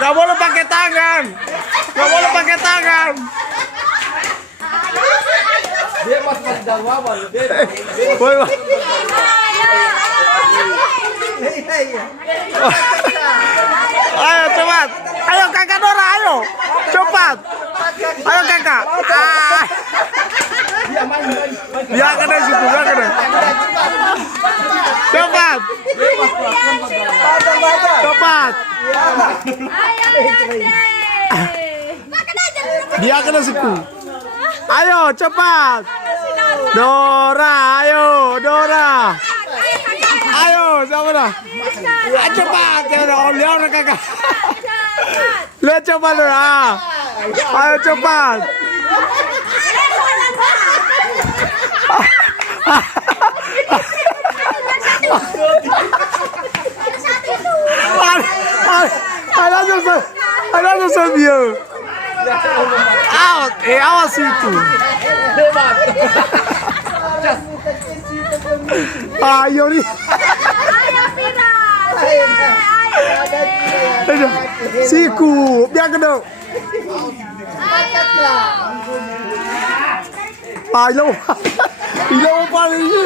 Gak boleh pakai tangan. Gak boleh pakai tangan. Dia masih dalam apa? Ayo cepat. Ayo kakak Dora, ayo. Cepat. Ayo kakak. Dia kena situ, dia kena. Cepat. Cepat. Dia kena situ. Ayo cepat. Dora, ayo Dora. Ayo siapa dah? Cepat ya dong, lihat kakak. Lihat cepat Dora. Ayo cepat. Ada susah dia. Out, awas itu. Ayo nih. Siku, biar kena. Ayo, ilo apa ini?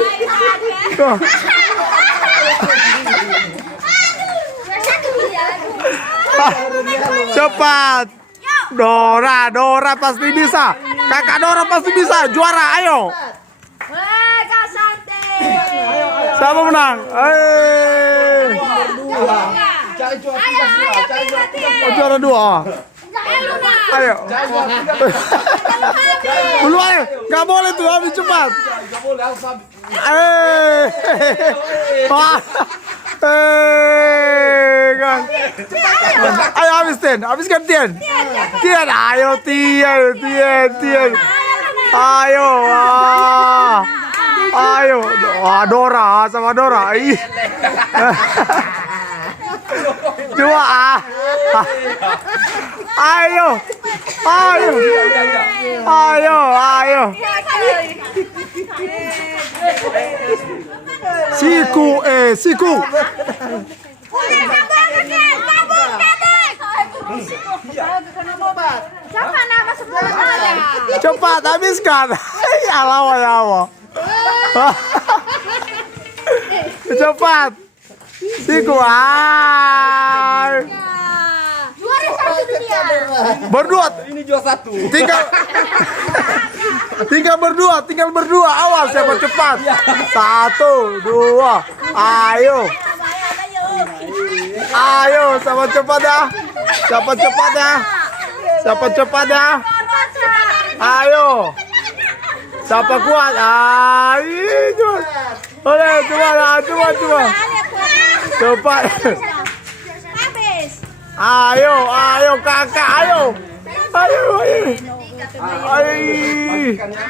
Cepat. Dora pasti bisa. Kakak Dora pasti bisa. Juara, ayo. Siapa menang? Juara 2. Ayo. Dulu ayo. Gak boleh tuh, habis cepat. Ayo habis gantian. Tian, ayo Tian. Ayo, Dora sama Dora. Coba Ayo. Siku. Cepat habiskan. Alawa. Cepat. Siku. Berdua. Ini juara 1. Tinggal berdua. Awas siapa cepat. 1, 2. Ayo sama cepat dah. Siapa cepat dah. Ayo. Siapa kuat? Boleh, coba. Cepat. Ayo kakak, ayo. Bagikan ya.